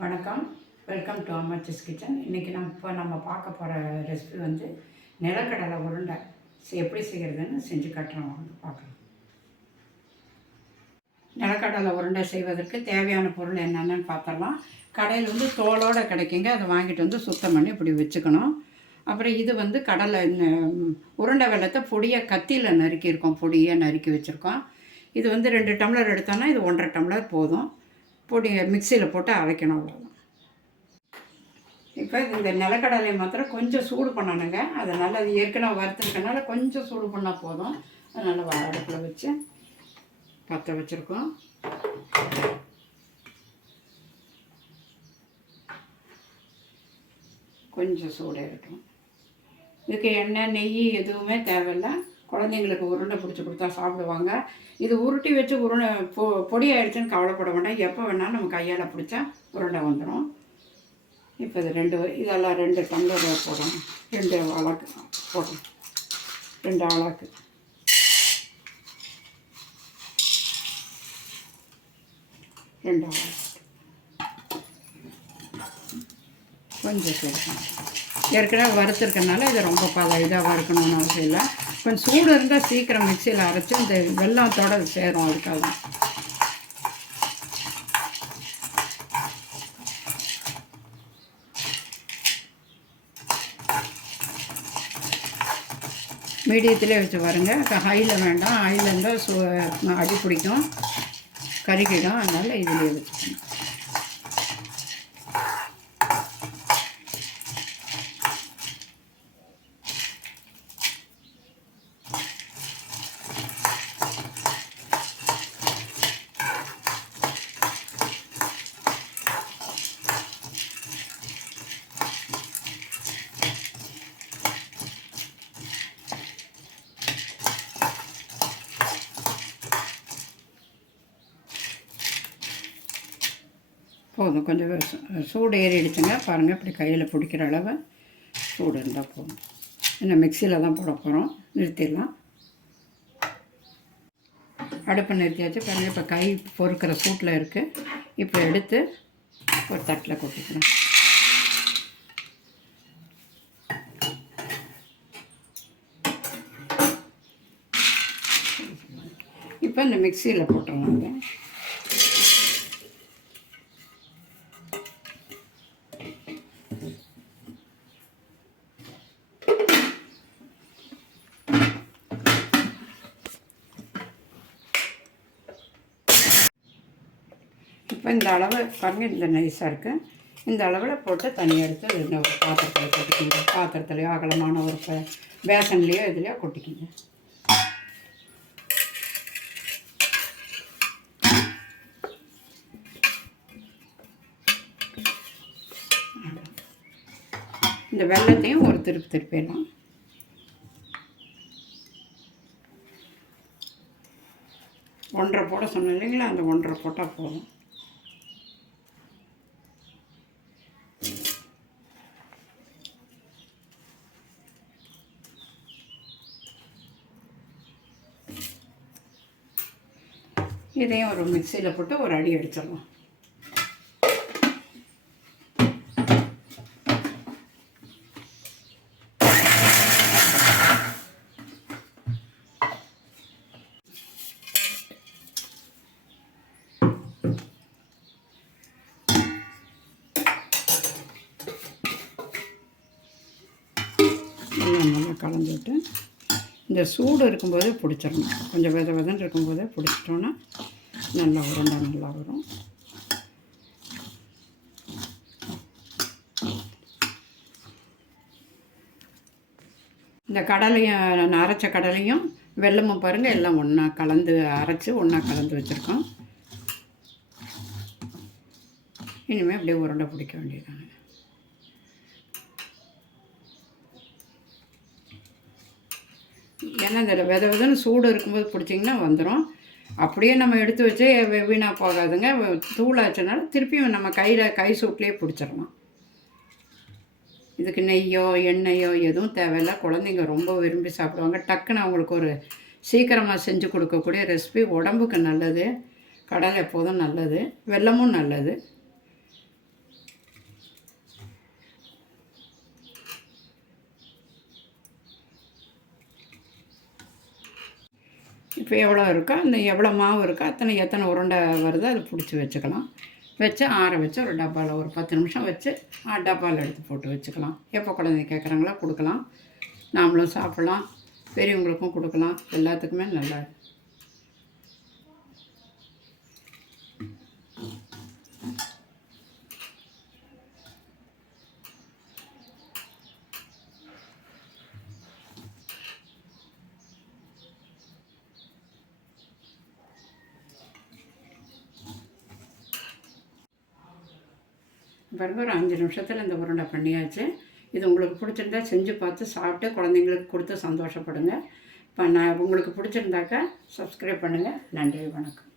வணக்கம். Welcome to Ammachi's kitchen. இன்றைக்கி நம்ம பார்க்க போகிற ரெசிபி வந்து நிலக்கடலை உருண்டை எப்படி செய்கிறதுன்னு செஞ்சு காட்டுறோம். வாங்க பார்க்கலாம். நிலக்கடலை உருண்டை செய்வதற்கு தேவையான பொருள் என்னென்னு பார்த்தரலாம். கடையில் வந்து தோலோடு கிடைக்குங்க. அதை வாங்கிட்டு வந்து சுத்தம் பண்ணி இப்படி வச்சுக்கணும். அப்புறம் இது வந்து கடலை உருண்டை வெல்லத்தை பொடியாக கத்தியில் நறுக்கியிருக்கோம். பொடியாக நறுக்கி வச்சுருக்கோம். இது வந்து 2 டம்ளர் எடுத்தோன்னா இது 1.5 டம்ளர் போதும். பொடியை மிக்சியில் போட்டு அரைக்கணும், அவ்வளோதான். இப்போ இந்த நிலக்கடலை மாத்திரம் கொஞ்சம் சூடு பண்ணணுங்க. அதனால் அது ஏற்கனவே வறுத்துருக்கனால கொஞ்சம் சூடு பண்ணால் போதும். அதனால் அடுப்பில் வச்சு பற்ற வச்சுருக்கோம். கொஞ்சம் சூடு இருக்கட்டும். இதுக்கு எண்ணெய் நெய் எதுவுமே தேவையில்லை. குழந்தைங்களுக்கு உருண்டை பிடிச்சி கொடுத்தா சாப்பிடுவாங்க. இது உருட்டி வச்சு பொடி ஆகிடுச்சுன்னு கவலைப்பட வேண்டாம். எப்போ வேணாலும் நம்ம கையால் பிடிச்சா உருண்டை வந்துடும். இப்போ இது இதெல்லாம் 2 டம்ளர் போடணும். 2 ஆளாக்கு போடணும். 2 ஆளாக்கு கொஞ்சம் சேர்க்கணும். ஏற்கனவே வறுத்துருக்கனால இதை ரொம்ப இதாக வறுக்கணும்னு அவசியம் இல்லை. கொஞ்சம் சூடு இருந்தால் சீக்கிரம் மிக்சியில் அரைச்சி இந்த வெல்லத்தோடு சேரும். அதுக்காக மீடியத்திலே வச்சு பாருங்க. ஹையில் வேண்டாம். ஹையில் இருந்தால் அடி பிடிக்கும், கருகிடும். அதனால் இதிலே வச்சுக்கணும். போதும். கொஞ்சம் சூடு ஏறிடுச்சுங்க. பாருங்கள், இப்படி கையில் பிடிக்கிற அளவு சூடு இருந்தால் போதும். இன்னும் மிக்சியில் தான் போட போகிறோம். நிறுத்திடலாம். அடுப்பை நிறுத்தியாச்சு. பாருங்கள், இப்போ கை பொறுக்கிற சூட்டில் இருக்குது. இப்போ எடுத்து ஒரு தட்டில் கொட்டிக்கலாம். இப்போ இந்த மிக்சியில் போட்டுருவாங்க. இப்போ இந்த அளவு பாருங்கள், இந்த நைஸாக இருக்குது. இந்த அளவில் போட்டு தனியாக எடுத்து ஒரு பாத்திரத்தில் கொட்டிக்கிங்க. பாத்திரத்துலையோ அகலமான ஒரு பேசன்லேயோ இதுலையோ கொட்டிக்கிங்க. இந்த வெல்லத்தையும் ஒரு திருப்பிடலாம். ஒன்றரை போட சொன்னேன் இல்லைங்களா, அந்த 1.5 போட்டால் போதும். இதையும் ஒரு மிக்சியில் போட்டு ஒரு அடி அடிச்சிடலாம். எல்லாம் நல்லா கலந்து விட்டு இந்த சூடு இருக்கும்போதே பிடிச்சிடணும். கொஞ்சம் வெதன்னு இருக்கும்போதே பிடிச்சிட்டோன்னா நல்லா உருண்டை நல்லா வரும். இந்த கடலையும் அரைச்ச கடலையும் வெல்லமும் பாருங்கள் எல்லாம் ஒன்றா கலந்து அரைச்சி ஒன்றா கலந்து வச்சுருக்கோம். இனிமேல் அப்படியே உருண்டை பிடிக்க வேண்டியதாங்க. ஏன்னா இந்த வெதன்னு சூடு இருக்கும்போது பிடிச்சிங்கன்னா வந்துடும். அப்படியே நம்ம எடுத்து வச்சு வீணாக போகாதுங்க. தூளாச்சுனால திருப்பியும் நம்ம கை சூட்லேயே பிடிச்சிடலாம். இதுக்கு நெய்யோ எண்ணெயோ எதுவும் தேவையில்லை. குழந்தைங்க ரொம்ப விரும்பி சாப்பிடுவாங்க. டக்குன்னு அவங்களுக்கு ஒரு சீக்கிரமாக செஞ்சு கொடுக்கக்கூடிய ரெசிபி. உடம்புக்கு நல்லது. கடலை எப்போதும் நல்லது, வெல்லமும் நல்லது. இப்போ எவ்வளோ இருக்கோ அந்த எவ்வளோ மாவு இருக்கோ எத்தனை உருண்டை வருதோ அதை பிடிச்சி வச்சுக்கலாம். வச்சு ஆற வச்சு ஒரு டப்பாவில் ஒரு 10 நிமிஷம் வச்சு டப்பாவில் எடுத்து போட்டு வச்சுக்கலாம். எப்போ குழந்தைங்க கேட்குறாங்களோ கொடுக்கலாம். நாமளும் சாப்பிட்லாம், பெரியவங்களுக்கும் கொடுக்கலாம், எல்லாத்துக்குமே நல்லா. பாருங்க, ஒரு 5 நிமிஷத்தில் இந்த உருண்டை பண்ணியாச்சு. இது உங்களுக்கு பிடிச்சிருந்தா செஞ்சு பார்த்து சாப்பிட்டு குழந்தைங்களுக்கு கொடுத்து சந்தோஷப்படுங்க. இப்போ உங்களுக்கு பிடிச்சிருந்தாக்கா சப்ஸ்கிரைப் பண்ணுங்கள். நன்றி, வணக்கம்.